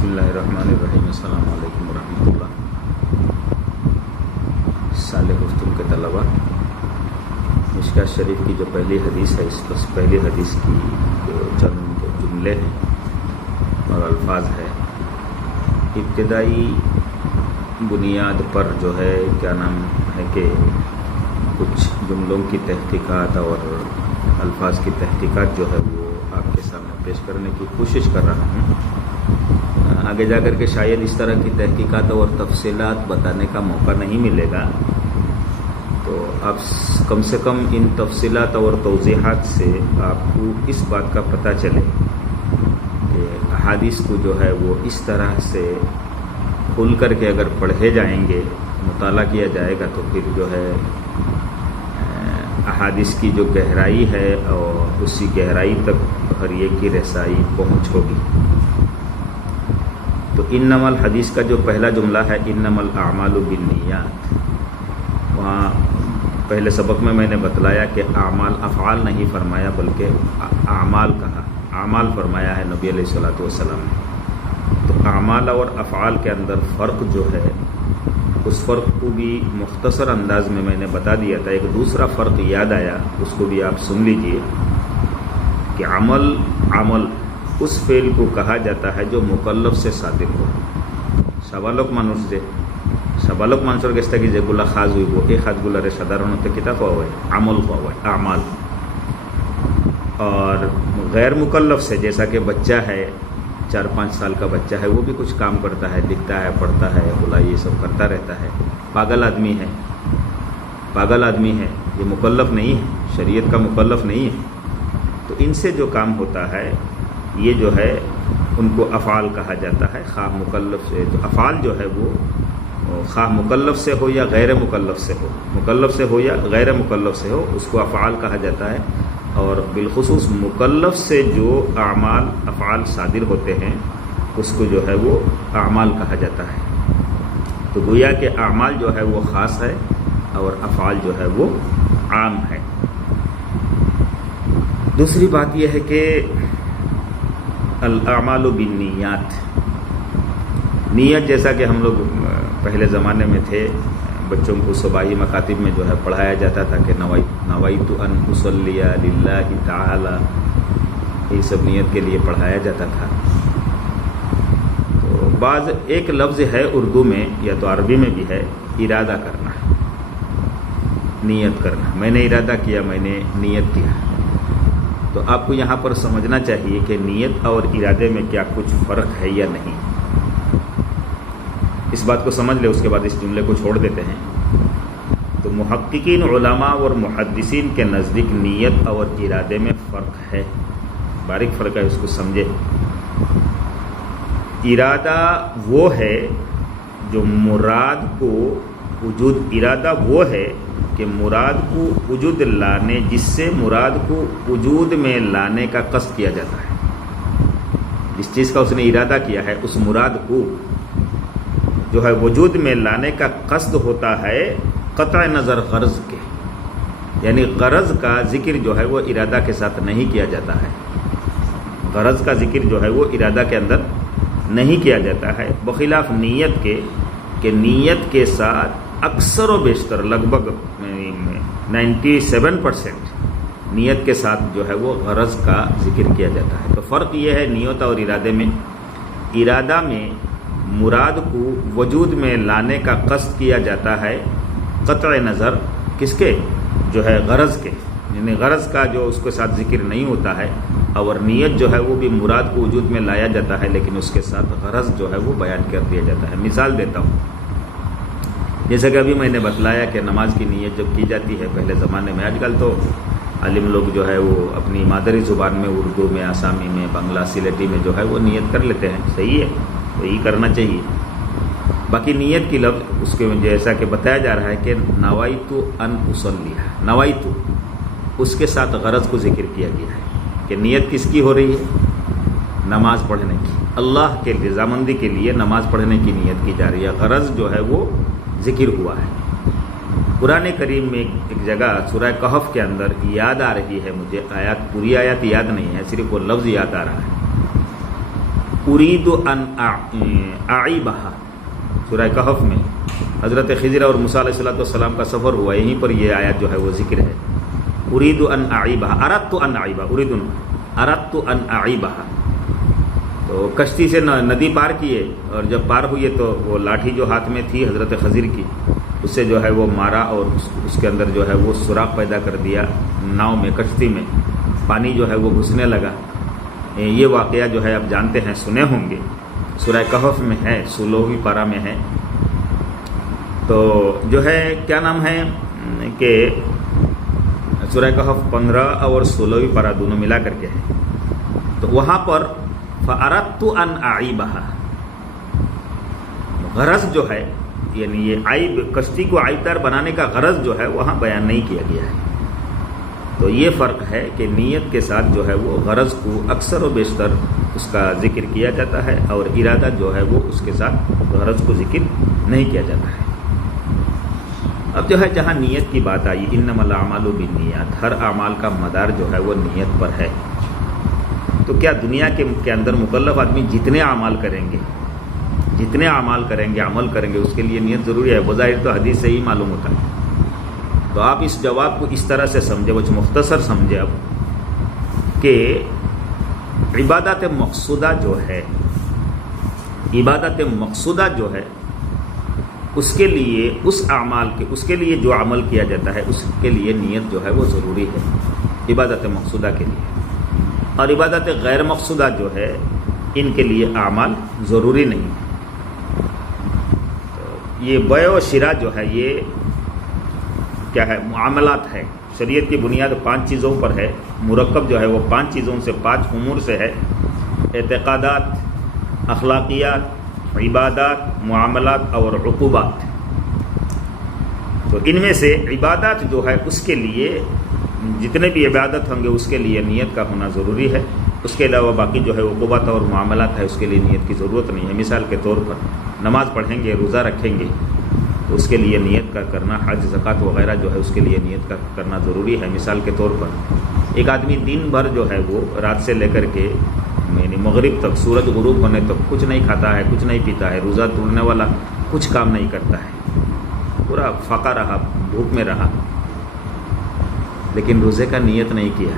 بسم اللہ الرحمن الرحیم۔ السلام علیکم ورحمۃ اللہ۔ صالح گفتگو کے طلباء، مشکوٰۃ شریف کی جو پہلی حدیث ہے، اس پہلی حدیث کی جو چند جملے ہیں اور الفاظ ہے، ابتدائی بنیاد پر جو ہے کیا نام ہے کہ کچھ جملوں کی تحقیقات اور الفاظ کی تحقیقات جو ہے وہ آپ کے سامنے پیش کرنے کی کوشش کر رہا ہوں۔ آگے جا کر کے شاید اس طرح کی تحقیقات اور تفصیلات بتانے کا موقع نہیں ملے گا، تو اب کم سے کم ان تفصیلات اور توضیحات سے آپ کو اس بات کا پتہ چلے کہ احادیث کو جو ہے وہ اس طرح سے کھل کر کے اگر پڑھے جائیں گے، مطالعہ کیا جائے گا، تو پھر جو ہے احادیث کی جو گہرائی ہے اور اسی گہرائی تک ہر ایک کی رسائی پہنچ ہوگی۔ تو انما الحدیث کا جو پہلا جملہ ہے انما الاعمال بالنیات، وہاں پہلے سبق میں نے بتلایا کہ اعمال افعال نہیں فرمایا بلکہ اعمال کہا، اعمال فرمایا ہے نبی علیہ الصلوۃ والسلام نے۔ تو اعمال اور افعال کے اندر فرق جو ہے، اس فرق کو بھی مختصر انداز میں نے بتا دیا تھا۔ ایک دوسرا فرق یاد آیا، اس کو بھی آپ سن لیجئے کہ عمل اس فعل کو کہا جاتا ہے جو مکلف سے صادر ہو۔ সাবালক মানুষের কাছ থেকে যেগুলো কাজ হইব, এই কাজগুলোরে সাধারণত কিতা কোয়া হয়? আমল কোয়া হয়, আমাল। اور غیر مکلف سے، جیسا کہ بچہ ہے، 4-5 سال کا بچہ ہے، وہ بھی کچھ کام کرتا ہے، لکھتا ہے، پڑھتا ہے، بولا یہ سب کرتا رہتا ہے۔ پاگل آدمی ہے، یہ مکلف نہیں ہے، شریعت کا مکلف نہیں ہے۔ تو ان سے جو کام ہوتا ہے یہ جو ہے ان کو افعال کہا جاتا ہے، خواہ مکلف سے۔ تو افعال جو ہے وہ خواہ مکلف سے ہو یا غیر مکلف سے ہو، مکلف سے ہو یا غیر مکلف سے ہو، اس کو افعال کہا جاتا ہے۔ اور بالخصوص مکلف سے جو اعمال افعال صادر ہوتے ہیں اس کو جو ہے وہ اعمال کہا جاتا ہے۔ تو گویا کہ اعمال جو ہے وہ خاص ہے اور افعال جو ہے وہ عام ہے۔ دوسری بات یہ ہے کہ الاعمال بالنیات، نیت جیسا کہ ہم لوگ پہلے زمانے میں تھے، بچوں کو صباحی مکاتب میں جو ہے پڑھایا جاتا تھا کہ نویت ان اصلی للہ تعالی، یہ سب نیت کے لیے پڑھایا جاتا تھا۔ تو بعض ایک لفظ ہے اردو میں یا تو عربی میں بھی ہے، ارادہ کرنا، نیت کرنا۔ میں نے ارادہ کیا، میں نے نیت کیا۔ تو آپ کو یہاں پر سمجھنا چاہیے کہ نیت اور ارادے میں کیا کچھ فرق ہے یا نہیں۔ اس بات کو سمجھ لے، اس کے بعد اس جملے کو چھوڑ دیتے ہیں۔ تو محققین، علماء اور محدثین کے نزدیک نیت اور ارادے میں فرق ہے، باریک فرق ہے، اس کو سمجھے۔ ارادہ وہ ہے جو مراد کو وجود، ارادہ وہ ہے کہ مراد کو وجود لانے، جس سے مراد کو وجود میں لانے کا قصد کیا جاتا ہے۔ جس چیز کا اس نے ارادہ کیا ہے، اس مراد کو جو ہے وجود میں لانے کا قصد ہوتا ہے، قطع نظر غرض کے، یعنی غرض کا ذکر جو ہے وہ ارادہ کے ساتھ نہیں کیا جاتا ہے۔ غرض کا ذکر جو ہے وہ ارادہ کے اندر نہیں کیا جاتا ہے، بخلاف نیت کے، کہ نیت کے ساتھ اکثر و بیشتر لگ بھگ 97% نیت کے ساتھ جو ہے وہ غرض کا ذکر کیا جاتا ہے۔ تو فرق یہ ہے نیت اور ارادے میں۔ ارادہ میں مراد کو وجود میں لانے کا قصد کیا جاتا ہے، قطع نظر کس کے؟ جو ہے غرض کے، یعنی غرض کا جو اس کے ساتھ ذکر نہیں ہوتا ہے۔ اور نیت جو ہے وہ بھی مراد کو وجود میں لایا جاتا ہے، لیکن اس کے ساتھ غرض جو ہے وہ بیان کر دیا جاتا ہے۔ مثال دیتا ہوں، جیسا کہ ابھی میں نے بتلایا کہ نماز کی نیت جب کی جاتی ہے پہلے زمانے میں، آج کل تو عالم لوگ جو ہے وہ اپنی مادری زبان میں، اردو میں، آسامی میں، بنگلہ، سلیٹی میں جو ہے وہ نیت کر لیتے ہیں، صحیح ہے، وہی کرنا چاہیے۔ باقی نیت کی لفظ اس کے جیسا کہ بتایا جا رہا ہے کہ نویت ان اصلی، نویت اس کے ساتھ غرض کو ذکر کیا گیا ہے کہ نیت کس کی ہو رہی ہے؟ نماز پڑھنے کی، اللہ کے رضامندی کے لیے نماز پڑھنے کی نیت کی جا رہی ہے، غرض جو ہے وہ ذکر ہوا ہے۔ قرآن کریم میں ایک جگہ سورہ کہف کے اندر یاد آ رہی ہے مجھے، آیات پوری آیات یاد نہیں ہے، صرف وہ لفظ یاد آ رہا ہے۔ ارید ان اعیبہا، سورہ کہف میں حضرت خضر اور موسیٰ علیہ السلام کا سفر ہوا، یہیں پر یہ آیت جو ہے وہ ذکر ہے، ارید ان اعیبہا، اردت ان اعیبہا، اردت ان اعیبہا، تو کشتی سے ندی پار کیے، اور جب پار ہوئے تو وہ لاٹھی جو ہاتھ میں تھی حضرت خضر کی، اس سے جو ہے وہ مارا اور اس کے اندر جو ہے وہ سوراخ پیدا کر دیا ناؤ میں، کشتی میں، پانی جو ہے وہ گھسنے لگا۔ یہ واقعہ جو ہے آپ جانتے ہیں، سنے ہوں گے، سورہ کہف میں ہے، 16ویں پارہ میں ہے۔ تو جو ہے کیا نام ہے کہ سورہ کہف 15 اور 16ویں پارہ دونوں ملا کر کے ہے، تو وہاں پر فَأَرَدْتُ أَنْ أَعِيبَهَا، غرض جو ہے، یعنی یہ عیب، کشتی کو عیب دار بنانے کا غرض جو ہے وہاں بیان نہیں کیا گیا ہے۔ تو یہ فرق ہے کہ نیت کے ساتھ جو ہے وہ غرض کو اکثر و بیشتر اس کا ذکر کیا جاتا ہے، اور ارادہ جو ہے وہ اس کے ساتھ غرض کو ذکر نہیں کیا جاتا ہے۔ اب جو ہے جہاں نیت کی بات آئی، انما الاعمال بالنیات، ہر اعمال کا مدار جو ہے وہ نیت پر ہے۔ تو کیا دنیا کے اندر مکلف آدمی جتنے اعمال کریں گے، عمل کریں گے، اس کے لیے نیت ضروری ہے؟ بظاہر تو حدیث سے ہی معلوم ہوتا ہے۔ تو آپ اس جواب کو اس طرح سے سمجھے، وہ مختصر سمجھے اب، کہ عبادت مقصودہ جو ہے اس کے لیے، اس کے لیے جو عمل کیا جاتا ہے اس کے لیے نیت جو ہے وہ ضروری ہے، عبادت مقصودہ کے لیے۔ اور عبادت غیر مقصودہ جو ہے ان کے لیے اعمال ضروری نہیں۔ تو یہ بیع و شراء جو ہے یہ کیا ہے؟ معاملات ہے۔ شریعت کی بنیاد 5 چیزوں پر ہے، مرکب جو ہے وہ 5 چیزوں سے، 5 امور سے ہے: اعتقادات، اخلاقیات، عبادات، معاملات اور عقوبات۔ تو ان میں سے عبادات جو ہے اس کے لیے، جتنے بھی عبادت ہوں گے اس کے لیے نیت کا ہونا ضروری ہے۔ اس کے علاوہ باقی جو ہے عقوبات اور معاملات ہے، اس کے لیے نیت کی ضرورت نہیں ہے۔ مثال کے طور پر نماز پڑھیں گے، روزہ رکھیں گے، تو اس کے لیے نیت کا کرنا، حج، زکوٰۃ وغیرہ جو ہے اس کے لیے نیت کا کرنا ضروری ہے۔ مثال کے طور پر ایک آدمی دن بھر جو ہے وہ رات سے لے کر کے یعنی مغرب تک، سورج غروب ہونے تک کچھ نہیں کھاتا ہے، کچھ نہیں پیتا ہے، روزہ توڑنے والا کچھ کام نہیں کرتا ہے، پورا فاقہ رہا، بھوک میں رہا، لیکن روزے کا نیت نہیں کیا،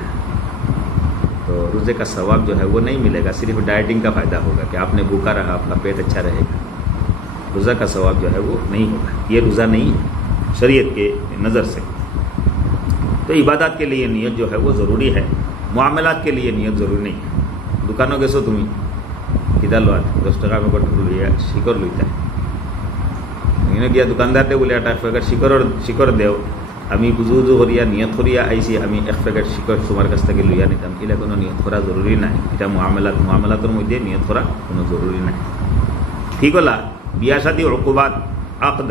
تو روزے کا ثواب جو ہے وہ نہیں ملے گا، صرف ڈائٹنگ کا فائدہ ہوگا کہ آپ نے بھوکا رہا، آپ کا پیٹ اچھا رہے گا، روزہ کا ثواب جو ہے وہ نہیں ہوگا۔ یہ روزہ نہیں ہے شریعت کے نظر سے۔ تو عبادات کے لیے نیت جو ہے وہ ضروری ہے، معاملات کے لیے نیت ضروری نہیں ہے۔ دکانوں کے سو تمہیں کدھر لو 10 টাকা میں کٹ لیا شکر لوتا ہے گیا دکاندار دے بولے اٹا پیکٹ شکر دیو আমি বুঝু করিয়া নিয়ত করিয়া আইসি আমি এক প্যাকেট শিকড় তোমার কাছ থেকে লইয়া নিতাম, এটা কোনো নিয়ত করা জরুরি নাই। এটা মুআমালাতের মধ্যে নিয়ত করা কোনো জরুরি নাই। ঠিক হলা বিয়া শাদী উকুবাত আকদ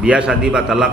বিয়া শাদী বা তালাক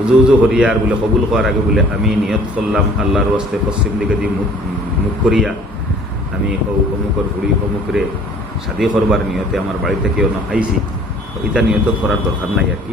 উজু করিয়া আর বলে কবুল করার আগে বলে আমি নিয়ত করলাম আল্লাহর ওয়াস্তে পশ্চিম দিকে দিয়ে মুখ করিয়া আমি অমুকর বুড়ি অমুকরে শাদী করবার নিয়তে আমার বাড়িতে কেউ না আইসি, এটা নিয়ত করার দরকার নাই আর কি,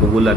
কবুল আর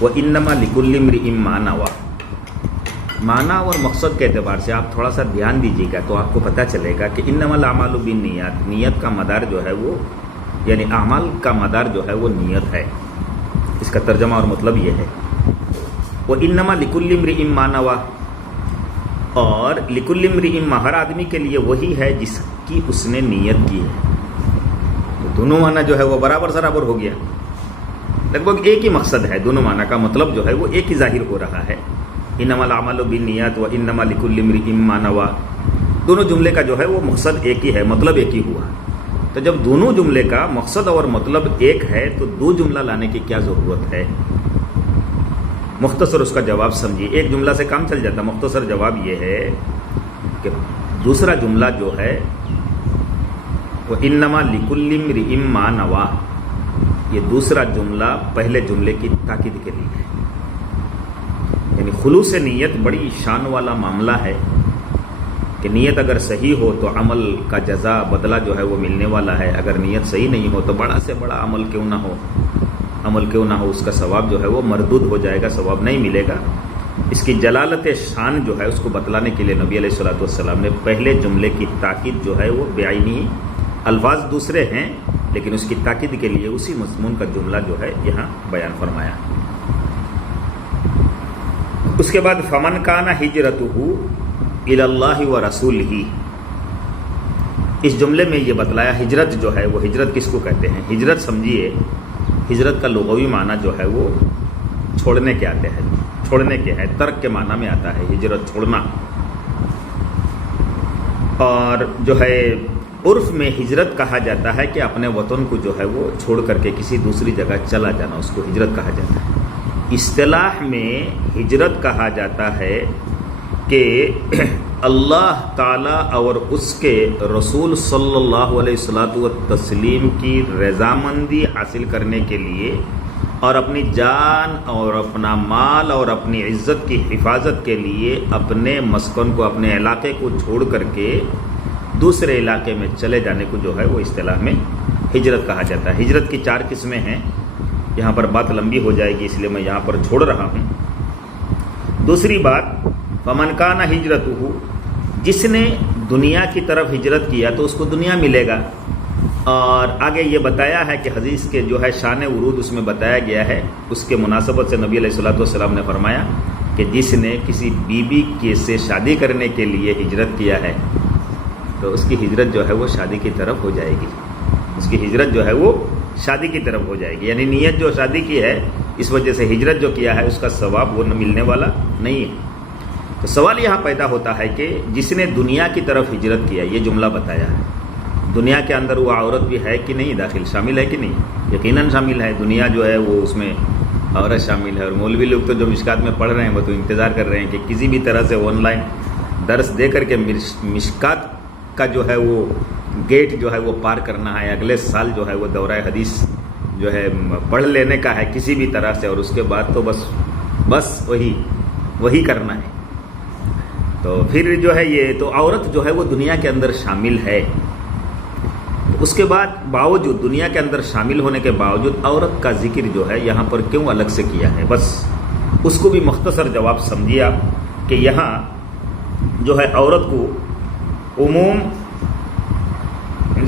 وَإِنَّمَا لِكُلِّ امْرِئٍ مَّا نَوَىٰ، معنی اور مقصد کے اعتبار سے آپ تھوڑا سا دھیان دیجیے گا تو آپ کو پتہ چلے گا کہ انما الاعمال بالنیات، نیت کا مدار جو ہے وہ، یعنی اعمال کا مدار جو ہے وہ نیت ہے. اس کا ترجمہ اور مطلب یہ ہے وَإِنَّمَا لِكُلِّ امْرِئٍ مَّا نَوَىٰ، اور لِكُلِّ امْرِئٍ مَّا، ہر آدمی کے لیے وہی ہے جس کی اس نے نیت کی ہے. تو دونوں معنی جو ہے وہ برابر ہو گیا، لگ بھگ ایک ہی مقصد ہے. دونوں معنی کا مطلب جو ہے وہ ایک ہی ظاہر ہو رہا ہے. انما الاعمال بالنیات وانما لکل امرئ ما نوى، دونوں جملے کا جو ہے وہ مقصد ایک ہی ہے، مطلب ایک ہی ہوا. تو جب دونوں جملے کا مقصد اور مطلب ایک ہے تو دو جملہ لانے کی کیا ضرورت ہے؟ مختصر اس کا جواب سمجھیے، ایک جملہ سے کام چل جاتا. مختصر جواب یہ ہے کہ دوسرا جملہ جو ہے وہ انما لکل امرئ ما نوى، یہ دوسرا جملہ پہلے جملے کی تاکید کے لیے ہے. یعنی خلوص نیت بڑی شان والا معاملہ ہے کہ نیت اگر صحیح ہو تو عمل کا جزا، بدلہ جو ہے وہ ملنے والا ہے. اگر نیت صحیح نہیں ہو تو بڑا سے بڑا عمل کیوں نہ ہو اس کا ثواب جو ہے وہ مردود ہو جائے گا، ثواب نہیں ملے گا. اس کی جلالت شان جو ہے اس کو بتلانے کے لیے نبی علیہ الصلوۃ والسلام نے پہلے جملے کی تاکید جو ہے وہ بعینی، الفاظ دوسرے ہیں لیکن اس کی تاکید کے لیے اسی مضمون کا جملہ جو ہے یہاں بیان فرمایا. اس کے بعد فمن کان ہجرتہ الی اللہ ورسولہ، اس جملے میں یہ بتلایا ہجرت جو ہے وہ، ہجرت کس کو کہتے ہیں؟ ہجرت سمجھیے، ہجرت کا لغوی معنی جو ہے وہ چھوڑنے کے آتے ہیں، چھوڑنے کے ہے، ترک کے معنی میں آتا ہے ہجرت، چھوڑنا. اور جو ہے عرف میں ہجرت کہا جاتا ہے کہ اپنے وطن کو جو ہے وہ چھوڑ کر کے کسی دوسری جگہ چلا جانا، اس کو ہجرت کہا جاتا ہے. اصطلاح میں ہجرت کہا جاتا ہے کہ اللہ تعالیٰ اور اس کے رسول صلی اللہ علیہ وسلم کی رضامندی حاصل کرنے کے لیے اور اپنی جان اور اپنا مال اور اپنی عزت کی حفاظت کے لیے اپنے مسکن کو، اپنے علاقے کو چھوڑ کر کے دوسرے علاقے میں چلے جانے کو جو ہے وہ اصطلاح میں ہجرت کہا جاتا ہے. ہجرت کی 4 قسمیں ہیں، یہاں پر بات لمبی ہو جائے گی اس لیے میں یہاں پر چھوڑ رہا ہوں. دوسری بات، فمن کان ہجرتہ، جس نے دنیا کی طرف ہجرت کیا تو اس کو دنیا ملے گا. اور آگے یہ بتایا ہے کہ حدیث کے جو ہے شان ورود اس میں بتایا گیا ہے، اس کے مناسبت سے نبی علیہ الصلوۃ والسلام نے فرمایا کہ جس نے کسی بیوی کے سے شادی کرنے کے لیے ہجرت کیا ہے تو اس کی ہجرت جو ہے وہ شادی کی طرف ہو جائے گی، اس کی ہجرت جو ہے وہ شادی کی طرف ہو جائے گی. یعنی نیت جو شادی کی ہے اس وجہ سے ہجرت جو کیا ہے اس کا ثواب وہ ملنے والا نہیں ہے. تو سوال یہاں پیدا ہوتا ہے کہ جس نے دنیا کی طرف ہجرت کیا، یہ جملہ بتایا ہے، دنیا کے اندر وہ عورت بھی ہے کہ نہیں داخل، شامل ہے کہ نہیں؟ یقیناً شامل ہے. دنیا جو ہے وہ اس میں عورت شامل ہے. اور مولوی لوگ تو جو مشکات میں پڑھ رہے ہیں وہ تو انتظار کر رہے ہیں کہ کسی بھی طرح سے آن لائن درس دے کر کے مشکات کا جو ہے وہ گیٹ جو ہے وہ پار کرنا ہے. اگلے سال جو ہے وہ دورہ حدیث جو ہے پڑھ لینے کا ہے کسی بھی طرح سے، اور اس کے بعد تو بس وہی کرنا ہے. تو پھر جو ہے یہ تو عورت جو ہے وہ دنیا کے اندر شامل ہے. اس کے بعد باوجود دنیا کے اندر شامل ہونے کے باوجود عورت کا ذکر جو ہے یہاں پر کیوں الگ سے کیا ہے؟ بس اس کو بھی مختصر جواب سمجھیے آپ کہ یہاں جو ہے عورت کو عموم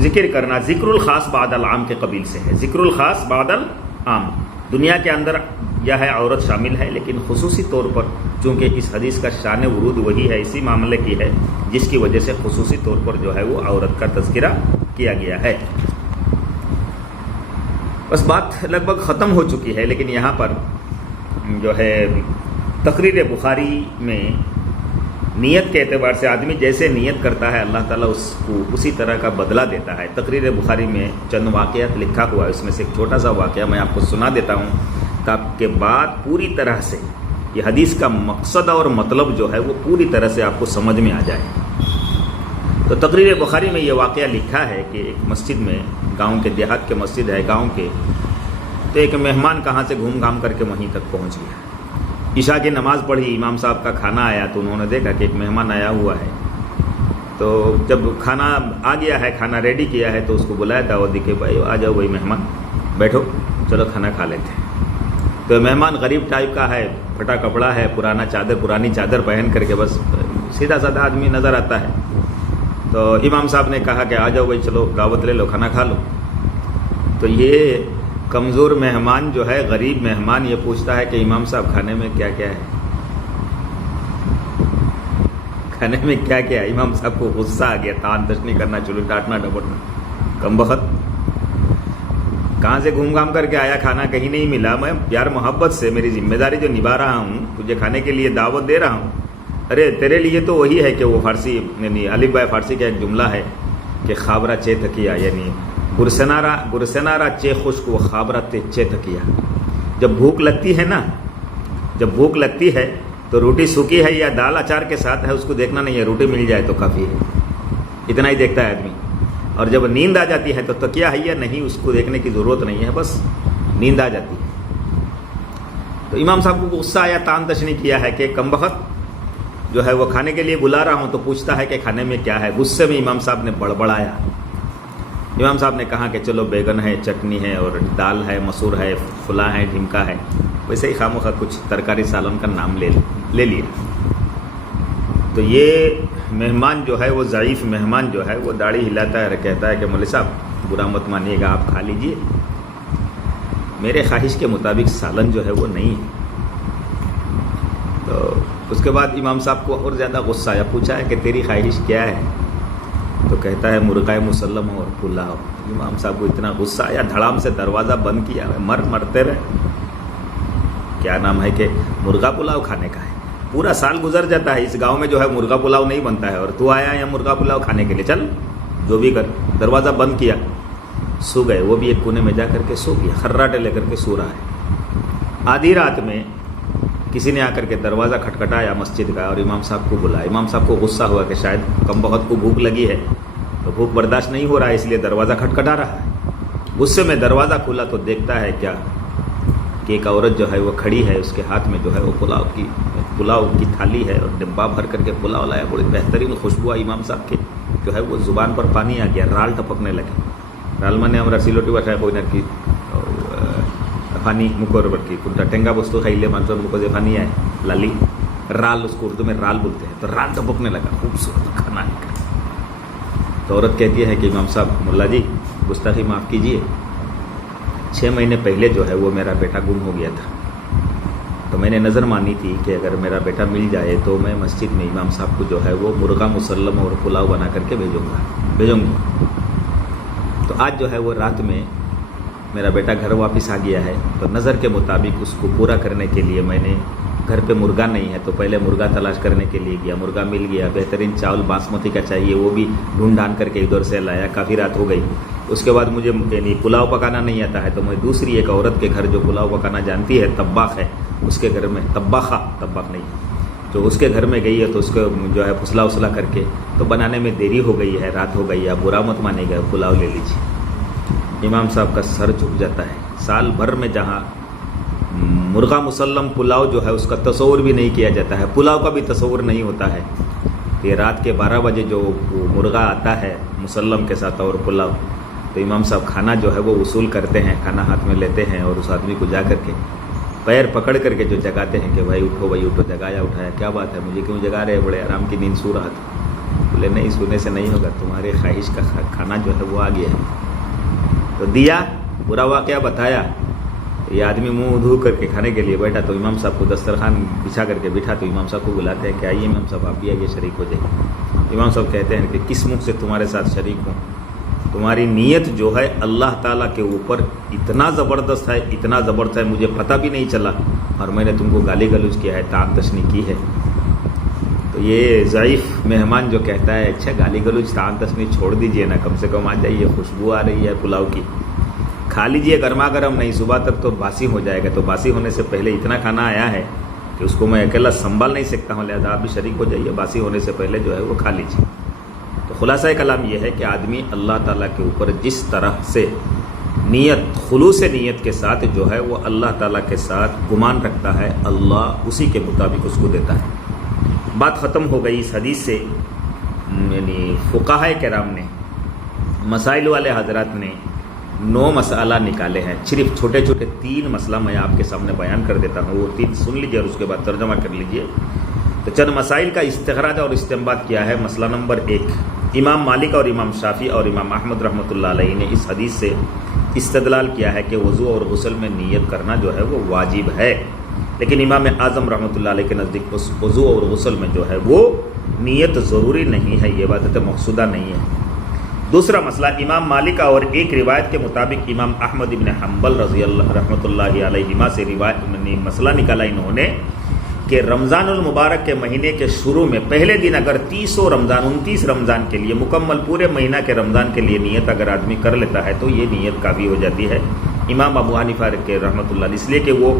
ذکر کرنا، ذکر الخاص بعد العام کے قبیل سے ہے. ذکر الخاص بعد العام، دنیا کے اندر یا ہے عورت شامل ہے لیکن خصوصی طور پر چونکہ اس حدیث کا شان ورود وہی ہے، اسی معاملے کی ہے جس کی وجہ سے خصوصی طور پر جو ہے وہ عورت کا تذکرہ کیا گیا ہے. بس بات لگ بھگ ختم ہو چکی ہے، لیکن یہاں پر جو ہے تقریر بخاری میں نیت کے اعتبار سے آدمی جیسے نیت کرتا ہے اللہ تعالیٰ اس کو اسی طرح کا بدلہ دیتا ہے. تقریر بخاری میں چند واقعات لکھا ہوا ہے، اس میں سے ایک چھوٹا سا واقعہ میں آپ کو سنا دیتا ہوں تاکہ بات پوری طرح سے یہ حدیث کا مقصد اور مطلب جو ہے وہ پوری طرح سے آپ کو سمجھ میں آ جائے. تو تقریر بخاری میں یہ واقعہ لکھا ہے کہ ایک مسجد میں، گاؤں کے دیہات کے مسجد ہے گاؤں کے، تو ایک مہمان کہاں سے گھوم گھام کر کے وہیں تک پہنچ گیا. عشاء کی نماز پڑھی، امام صاحب کا کھانا آیا تو انہوں نے دیکھا کہ ایک مہمان آیا ہوا ہے. تو جب کھانا آ گیا ہے، کھانا ریڈی کیا ہے تو اس کو بلایا دعوت دی کہ بھائی آ جاؤ، بھائی مہمان بیٹھو، چلو کھانا کھا لیتے ہیں. تو مہمان غریب ٹائپ کا ہے، پھٹا کپڑا ہے، پرانی چادر پہن کر کے بس سیدھا سادہ آدمی نظر آتا ہے. تو امام صاحب نے کہا کہ آ جاؤ بھائی، چلو دعوت لے لو، کھانا کھا لو. تو یہ کمزور مہمان جو ہے، غریب مہمان، یہ پوچھتا ہے کہ امام صاحب کھانے میں کیا کیا ہے، کھانے میں کیا کیا ہے. امام صاحب کو غصہ آ گیا، تان تشنی کرنا چلو، ڈانٹنا ڈپٹنا. کم بخت، کہاں سے گھوم گھام کر کے آیا، کھانا کہیں نہیں ملا. میں پیار محبت سے میری ذمہ داری جو نبھا رہا ہوں، تجھے کھانے کے لیے دعوت دے رہا ہوں. ارے تیرے لیے تو وہی ہے کہ وہ فارسی، یعنی الف بائے فارسی کا ایک جملہ ہے کہ خابرہ چے تکیا، یعنی گرسنارا چے خشک و خابرہ چے تکیا. جب بھوک لگتی ہے نا، جب بھوک لگتی ہے تو روٹی سوکھی ہے یا دال اچار کے ساتھ ہے، اس کو دیکھنا نہیں ہے، روٹی مل جائے تو کافی ہے، اتنا ہی دیکھتا ہے آدمی. اور جب نیند آ جاتی ہے تو تکیا ہے یا نہیں، اس کو دیکھنے کی ضرورت نہیں ہے، بس نیند آ جاتی ہے. تو امام صاحب کو غصہ آیا، تان تشنی کیا ہے کہ کم بخت جو ہے وہ کھانے کے لیے بلا رہا ہوں تو پوچھتا ہے کہ کھانے میں کیا ہے. غصے میں امام صاحب نے بڑبڑایا. امام صاحب نے کہا کہ چلو بیگن ہے، چٹنی ہے، اور دال ہے، مسور ہے، فلاں ہے، ڈھمکا ہے. ویسے ہی خامخواہ کچھ ترکاری سالن کا نام لے لیا. تو یہ مہمان جو ہے، وہ ضعیف مہمان جو ہے، وہ داڑھی ہلاتا ہے اور کہتا ہے کہ مولوی صاحب برا مت مانیے گا، آپ کھا لیجئے، میرے خواہش کے مطابق سالن جو ہے وہ نہیں ہے. تو اس کے بعد امام صاحب کو اور زیادہ غصہ آیا. پوچھا ہے کہ تیری خواہش کیا ہے؟ تو کہتا ہے مرغہ مسلم اور پلاؤ. امام صاحب کو اتنا غصہ آیا، دھڑام سے دروازہ بند کیا. مرتے رہے. کیا نام ہے کہ مرغا پلاؤ کھانے کا ہے. پورا سال گزر جاتا ہے، اس گاؤں میں جو ہے مرغا پلاؤ نہیں بنتا ہے، اور تو آیا یا مرغا پلاؤ کھانے کے لیے، چل جو بھی کر. دروازہ بند کیا، سو گئے. وہ بھی ایک کونے میں جا کر کے سو گیا، خراٹے لے کر کے سو رہا ہے. آدھی رات میں کسی نے آ کر کے دروازہ کھٹکھٹایا مسجد کا، اور امام صاحب کو بلایا. امام صاحب کو غصہ ہوا کہ شاید کم بخت کو بھوک لگی ہے، تو بھوک برداشت نہیں ہو رہا ہے، اس لیے دروازہ کھٹکھٹا رہا ہے. غصے میں دروازہ کھلا تو دیکھتا ہے کیا کہ ایک عورت جو ہے وہ کھڑی ہے، اس کے ہاتھ میں جو ہے وہ پلاؤ کی تھالی ہے، اور ڈبہ بھر کر کے پلاؤ لایا. بڑی بہترین خوشبو آئی. امام صاحب کے جو ہے وہ زبان پر پانی آ گیا، رال ٹپکنے لگے. رال مانے ہمارا سیلوٹی بٹھایا کوئی نہ کی فانی مکور برکی کنٹا ٹینگا بستو خیلے مانسون مکو سے فانی آئے لالی رال، اس کو اردو میں رال بولتے ہیں. تو رال ٹپکنے لگا، خوبصورت کھانا نکلا. تو عورت کہتی ہے کہ امام صاحب ملا جی گستاخی معاف کیجیے، 6 مہینے پہلے جو ہے وہ میرا بیٹا گم ہو گیا تھا. تو میں نے نظر مانی تھی کہ اگر میرا بیٹا مل جائے تو میں مسجد میں امام صاحب کو جو ہے وہ مرغا مسلم اور پلاؤ بنا کر کے بھیجوں گی. تو آج جو ہے وہ رات میں میرا بیٹا گھر واپس آ گیا ہے. تو نظر کے مطابق اس کو پورا کرنے کے لیے میں نے، گھر پہ مرغا نہیں ہے تو پہلے مرغا تلاش کرنے کے لیے گیا. مرغا مل گیا، بہترین چاول باسمتی کا چاہیے، وہ بھی ڈھونڈ ڈھانڈ کر کے ادھر سے لایا. کافی رات ہو گئی. اس کے بعد مجھے یعنی پلاؤ پکانا نہیں آتا ہے، تو میں دوسری ایک عورت کے گھر جو پلاؤ پکانا جانتی ہے، طباخ ہے، اس کے گھر میں، طباخ نہیں، تو اس کے گھر میں گئی ہے. تو اس کو جو ہے پھسلا اسلا کر کے تو بنانے میں دیری ہو گئی ہے، رات ہو گئی ہے. برا مت مانے گا، پلاؤ لے لیجیے. امام صاحب کا سر جھک جاتا ہے. سال بھر میں جہاں مرغا مسلم پلاؤ جو ہے اس کا تصور بھی نہیں کیا جاتا ہے، پلاؤ کا بھی تصور نہیں ہوتا ہے، کہ رات کے 12 بجے جو مرغا آتا ہے مسلم کے ساتھ اور پلاؤ. تو امام صاحب کھانا جو ہے وہ وصول کرتے ہیں، کھانا ہاتھ میں لیتے ہیں، اور اس آدمی کو جا کر کے پیر پکڑ کر کے جو جگاتے ہیں کہ بھائی اٹھو جگایا اٹھایا. کیا بات ہے، مجھے کیوں جگا رہے، بڑے آرام کی نیند سو رہا تھا. بولے نہیں، سونے سے نہیں ہوگا، تمہارے خواہش کا کھانا جو ہے وہ آ گیا ہے. تو دیا، برا واقعہ بتایا. یہ آدمی منہ دھو کر کے کھانے کے لیے بیٹھا. تو امام صاحب کو دسترخوان بچھا کر کے بٹھا. تو امام صاحب کو بلاتے ہیں کہ آئیے امام صاحب آپ بھی آئیے، شریک ہو جائے. امام صاحب کہتے ہیں کہ کس منہ سے تمہارے ساتھ شریک ہوں، تمہاری نیت جو ہے اللہ تعالیٰ کے اوپر اتنا زبردست ہے، اتنا زبردست ہے، مجھے پتہ بھی نہیں چلا، اور میں نے تم کو گالی گلوچ کیا ہے، تان تشنی کی ہے. تو یہ ضعیف مہمان جو کہتا ہے اچھا گالی گلوچ تان تشنی چھوڑ دیجئے نا، کم سے کم آ جائیے، خوشبو آ رہی ہے پلاؤ کی، کھا لیجئے گرما گرم، نہیں صبح تک تو باسی ہو جائے گا. تو باسی ہونے سے پہلے اتنا کھانا آیا ہے کہ اس کو میں اکیلا سنبھال نہیں سکتا ہوں، لہٰذا آپ بھی شریک ہو جائیے، باسی ہونے سے پہلے جو ہے وہ کھا لیجیے. تو خلاصہ کلام یہ ہے کہ آدمی اللہ تعالیٰ کے اوپر جس طرح سے نیت، خلوص نیت کے ساتھ جو ہے وہ اللہ تعالیٰ کے ساتھ گمان رکھتا ہے، اللہ اسی کے مطابق اس کو دیتا ہے. بات ختم ہو گئی اس حدیث سے. یعنی فقہائے کرام نے، مسائل والے حضرات نے 9 مسئلہ نکالے ہیں. صرف چھوٹے چھوٹے 3 مسئلہ میں آپ کے سامنے بیان کر دیتا ہوں, وہ 3 سن لیجئے اور اس کے بعد ترجمہ کر لیجئے. تو چند مسائل کا استخراج اور استنباط کیا ہے. مسئلہ نمبر 1, امام مالک اور امام شافعی اور امام احمد رحمۃ اللہ علیہ نے اس حدیث سے استدلال کیا ہے کہ وضو اور غسل میں نیت کرنا جو ہے وہ واجب ہے, لیکن امام اعظم رحمۃ اللہ علیہ کے نزدیک وضو اور غسل میں جو ہے وہ نیت ضروری نہیں ہے, یہ عبادت مقصودہ نہیں ہے. دوسرا مسئلہ, امام مالک اور ایک روایت کے مطابق امام احمد ابن حنبل رضی اللہ رحمۃ اللہ علیہما سے مسئلہ نکالا انہوں نے کہ رمضان المبارک کے مہینے کے شروع میں پہلے دن اگر 29 رمضان کے لیے مکمل پورے مہینہ کے رمضان کے لیے نیت اگر آدمی کر لیتا ہے تو یہ نیت کافی ہو جاتی ہے. امام ابو حنیفہ کے رحمۃ اللہ علیہ, اس لیے کہ وہ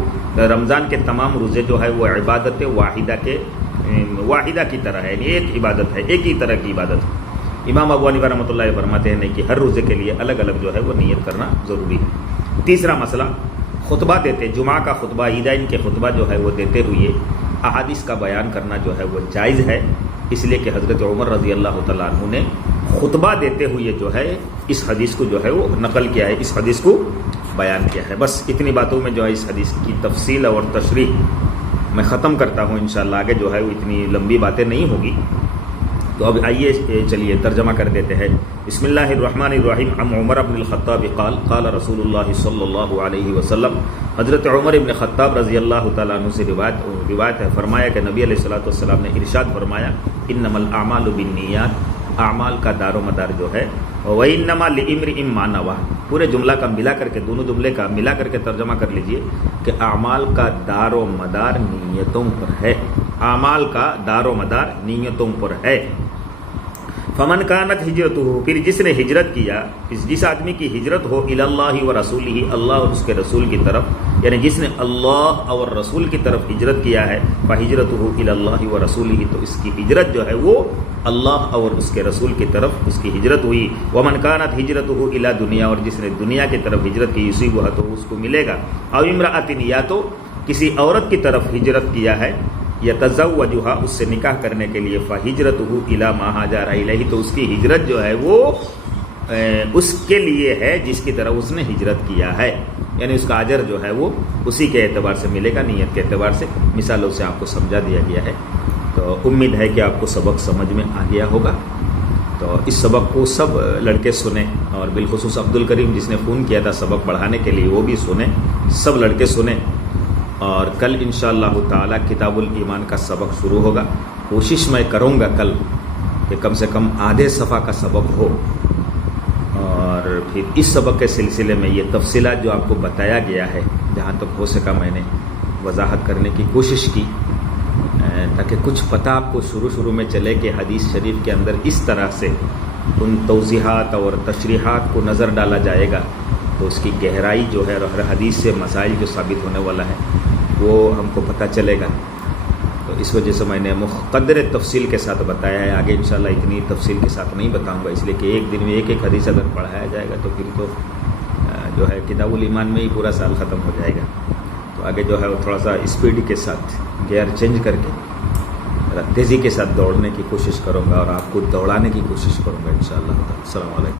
رمضان کے تمام روزے جو ہے وہ عبادت واحدہ کی طرح ہے, ایک عبادت ہے, ایک ہی طرح کی عبادت ہے. امام ابو حنیفہ رحمۃ اللہ فرماتے ہیں کہ ہر روزے کے لیے الگ الگ جو ہے وہ نیت کرنا ضروری ہے. تیسرا مسئلہ, خطبہ دیتے, جمعہ کا خطبہ, عیدین کے خطبہ جو ہے وہ دیتے ہوئے احادیث کا بیان کرنا جو ہے وہ جائز ہے, اس لیے کہ حضرت عمر رضی اللہ تعالیٰ عنہ نے خطبہ دیتے ہوئے جو ہے اس حدیث کو جو ہے وہ نقل کیا ہے, اس حدیث کو بیان کیا ہے. بس اتنی باتوں میں جو ہے اس حدیث کی تفصیل اور تشریح میں ختم کرتا ہوں. انشاءاللہ آگے جو ہے وہ اتنی لمبی باتیں نہیں ہوگی. تو اب آئیے چلیے ترجمہ کر دیتے ہیں. بسم اللہ الرحمن الرحیم. عن عمر بن الخطاب قال قال رسول اللہ صلی اللہ علیہ وسلم, حضرت عمر ابن خطاب رضی اللہ تعالیٰ عنہ سے روایت ہے, فرمایا کہ نبی علیہ الصلوۃ والسلام نے ارشاد فرمایا, انما الاعمال بالنیات, اعمال کا دار و مدار جو ہے, وانما لامرئ ما نوى, پورے جملہ کا ملا کر کے, دونوں جملے کا ملا کر کے ترجمہ کر لیجئے کہ اعمال کا دار و مدار نیتوں پر ہے, اعمال کا دار و مدار نیتوں پر ہے. فمن کانت ہجرتہ, پھر جس نے ہجرت کیا, جس آدمی کی ہجرت ہو, الی اللہ و رسولہ, اللہ اور اس کے رسول کی طرف, یعنی جس نے اللہ اور رسول کی طرف ہجرت کیا ہے, فہجرتہ الی اللہ و رسولہ, تو اس کی ہجرت جو ہے وہ اللہ اور اس کے رسول کی طرف اس کی ہجرت ہوئی. ومن کانت ہجرتہ الی دنیا, اور جس نے دنیا کی طرف ہجرت کی, یصیبھا, تو اس کو ملے گا. او امرأۃ, یا تو کسی عورت کی طرف ہجرت کیا ہے, یتزوجھا, اس سے نکاح کرنے کے لیے, فہجرتہ الی ما ہاجر الیہ, تو اس کی ہجرت جو ہے وہ اس کے لیے ہے جس کی طرف اس نے ہجرت کیا ہے, یعنی اس کا اجر جو ہے وہ اسی کے اعتبار سے ملے گا, نیت کے اعتبار سے. مثالوں سے آپ کو سمجھا دیا گیا ہے. تو امید ہے کہ آپ کو سبق سمجھ میں آ گیا ہوگا. تو اس سبق کو سب لڑکے سنیں, اور بالخصوص عبد الکریم جس نے فون کیا تھا سبق پڑھانے کے لیے, وہ بھی سنیں, سب لڑکے سنیں. اور کل انشاءاللہ تعالی کتاب الایمان کا سبق شروع ہوگا. کوشش میں کروں گا کل کہ کم سے کم آدھے صفحہ کا سبق ہو, اور پھر اس سبق کے سلسلے میں یہ تفصیلات جو آپ کو بتایا گیا ہے, جہاں تک ہو سکا میں نے وضاحت کرنے کی کوشش کی, تاکہ کچھ پتہ آپ کو شروع میں چلے کہ حدیث شریف کے اندر اس طرح سے ان توضیحات اور تشریحات کو نظر ڈالا جائے گا تو اس کی گہرائی جو ہے اور حدیث سے مسائل جو ثابت ہونے والا ہے وہ ہم کو پتہ چلے گا. تو اس وجہ سے میں نے مقدر تفصیل کے ساتھ بتایا ہے. آگے انشاءاللہ اتنی تفصیل کے ساتھ نہیں بتاؤں گا, اس لیے کہ ایک دن میں ایک حدیث اگر پڑھایا جائے گا تو پھر تو جو ہے کتاب الایمان میں ہی پورا سال ختم ہو جائے گا. تو آگے جو ہے وہ تھوڑا سا اسپیڈ کے ساتھ گیئر چینج کر کے تیزی کے ساتھ دوڑنے کی کوشش کروں گا, اور آپ کو دوڑانے کی کوشش کروں گا انشاءاللہ. السلام علیکم.